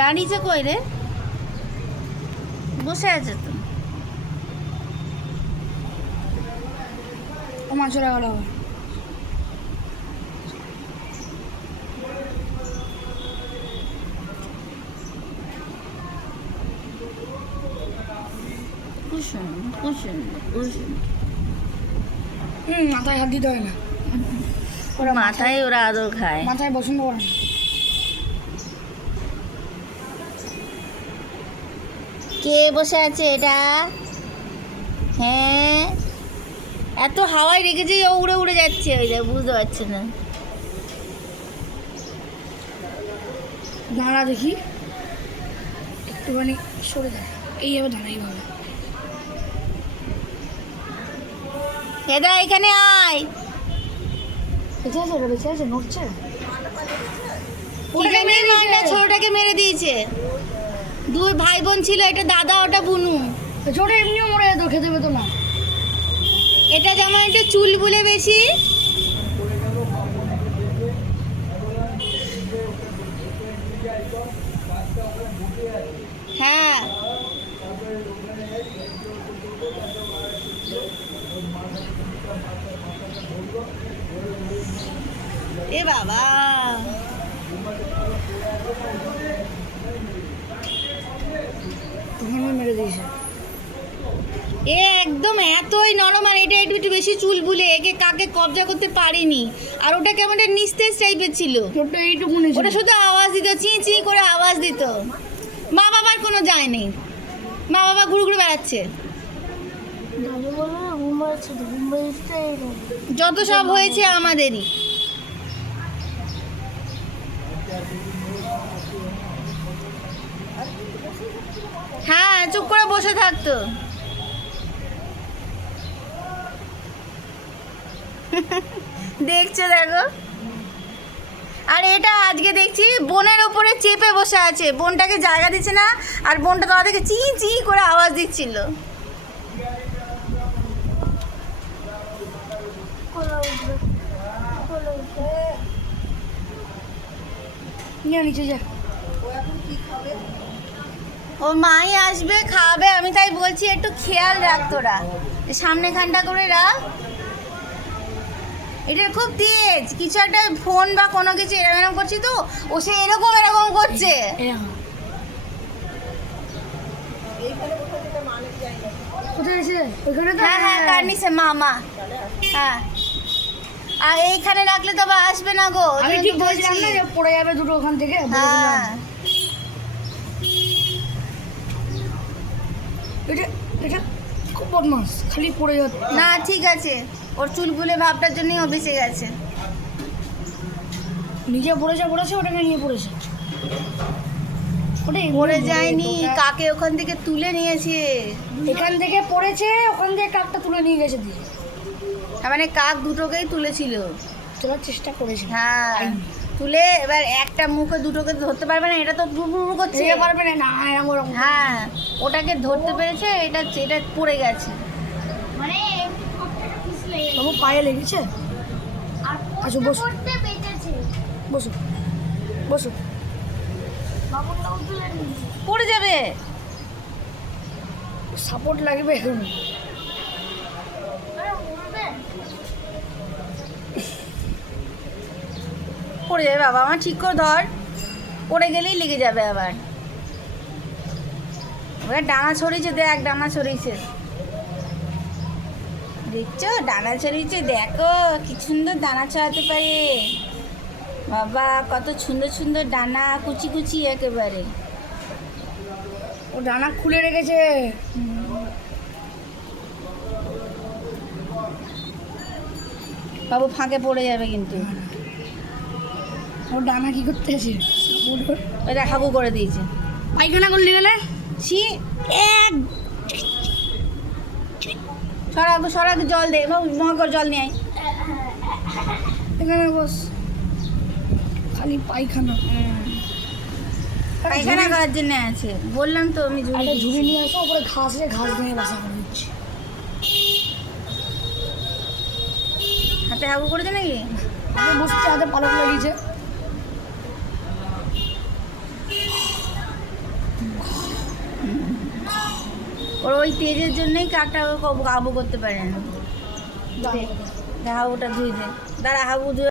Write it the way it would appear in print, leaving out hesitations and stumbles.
দাঁড়িয়েছে কই রে? বসে আছে তো। ও মা চলে গেল আবার। কুসুম কুসুম কুসুম। মাথায় হাত দিতে হয় না, ওরা মাথায় ওরা আদর খায়। মাথায় পছন্দ করে না। কে বসে আছে এটা? হ্যাঁ, এত হাওয়ায় রেখেছে ও উড়ে উড়ে যাচ্ছে, ওই যে বুঝতে পারছে না। দাঁড়া দেখি, একটুখানি সরে যায়, এইভাবে দাঁড়া, এইভাবে। এটা এখানে আয়। বেঁচে আছে, ওটা বেঁচে আছে, নড়ছে। ছোটটাকে মেরে দিয়েছে। দুই ভাই বোন ছিল, এটা দাদা ওটা বুনু। ছোট এমনিও মরে যেত, খেতে পেতো না। এটা যেমন একটু চুল বুলে বেশি। হ্যাঁ, এ বাবা, তখন মেরে দিয়েছে। এ একদম এতই নরম, আর এটা একটু একটু বেশি চুল বুলে, একে কাকে কবজা করতে পারিনি। আর ওটা কেমন একটা নিস্তেজ টাইপের ছিল। ওটা এইটুকুনি ছিল। ওটা শুধু আওয়াজ দিত, চি চি করে আওয়াজ দিত। মা বাবার কোনো যায়নি, মা বাবা ঘুরে ঘুরে বেড়াচ্ছে। যত সব হয়েছে আমাদেরই। হ্যাঁ, চুপ করে বসে থাকতো। দেখছো, দেখো। আর এটা আজকে দেখছি বোনের ওপরে চেপে বসে আছে, বোনটাকে জায়গা দিচ্ছে না। আর বোনটা তো থেকে চি চি করে আওয়াজ দিচ্ছিল। নিচে যা। ও মাই আসবে, খাবে। আমি তাই বলছি একটু খেয়াল রাখ তোরা, সামনে খানটা করে রাখ। এটা খুব তেজ, কিছু একটা ফোন বা কোনো কিছু এরকম এরকম করছি তো, ও সে এরকম এরকম করছে। কোথায় আছে? ওইখানে তো। হ্যাঁ হ্যাঁ, কার নিচে মামা। হ্যাঁ, আর এইখানে রাখলে তো আবার আসবে না গো। আমি ঠিক বলছিলাম না যে পড়ে যাবে দুটো ওখান থেকে। হ্যাঁ, এটা এটা খুব বদমাস, খালি পড়ে যাচ্ছে। না ঠিক আছে, ওর চুলগুলো ভাবটার জন্যই ও বেঁচে গেছে। নিজে পড়েছে, ওটাকে নিয়ে পড়েছে। ওটা পড়ে যায়নি, কাকে ওখান থেকে তুলে নিয়েছে। এখান থেকে পড়েছে, ওখান থেকে কাকটা তুলে নিয়ে গেছে দিয়ে। তার মানে কাক দুটোকেই তুলেছিল। তোলার চেষ্টা করেছে। হ্যাঁ, তুলে এবার একটা মুখে দুটোকে ধরতে পারবে না, এটা তো পুরো করছে পারবে না এরকম ওরকম। হ্যাঁ, ওটাকে ধরতে পেরেছে, এটা এটা পড়ে গেছে। মানে বাবু পায়ে লেগেছে। আচ্ছা বসো বসো বসো। পড়ে যাবে, সাপোর্ট লাগবে এখন। পড়ে যাবে বাবা আমার, ঠিক করে ধর। পড়ে গেলেই লেগে যাবে আবার। ওরা ডানা ছড়িয়েছে, দেখ ডানা ছড়িয়েছে, দেখছো ডানা ছড়িয়েছে, দেখো কি সুন্দর ডানা ছড়াতে পারে বাবা, কত সুন্দর সুন্দর ডানা, কুচি কুচি একেবারে। ও ডানা খুলে রেখেছে। বাবু ফাঁকে পড়ে যাবে কিন্তু। ও ডানা কি করতে আছে? ওই দেখ হাগু করে দিয়েছে। পায়খানা করলে গেলে ছি, এক সরা জল দে, মগর জল নিয়ে আয়। এখানে বস, খালি পায়খানা। পায়খানা করার জন্য আছে, বললাম তো আমি ঝুড়ি নিয়ে আসো, ওপরে ঘাস নিয়ে বাসা করে দিচ্ছি। হাতে হাগু করেছে নাকি? বসছে, হাতে পালক লাগিয়েছে। ওর ওই তেজের জন্যই কাকটা কাবু করতে পারে না। হাবুটা ধুই দে, দাঁড়া হাবু ধুয়ে